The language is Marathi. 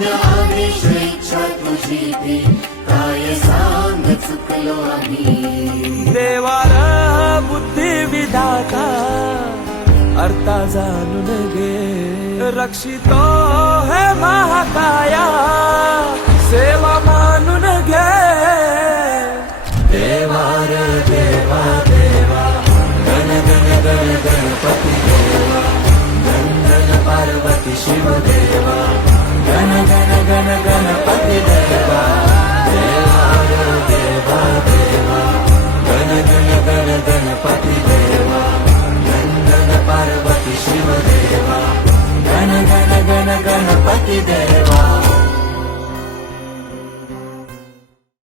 पुण्य आदेश इच्छा तुझी ती काय सांग चुकलो आम्ही देवार बुद्धी विधाता अर्था जाणून घे रक्षितो हे महाकाया सेवा मानून घे देवार देवा देवा गण गण गण गणपती देवा गण गण पार्वती शिव देवा गण गण गण गणपती देवा देवार देवा देवा गण गण गण गणपती देवा गण गण पार्वती शिव देवा गण गण गण गणपती देवा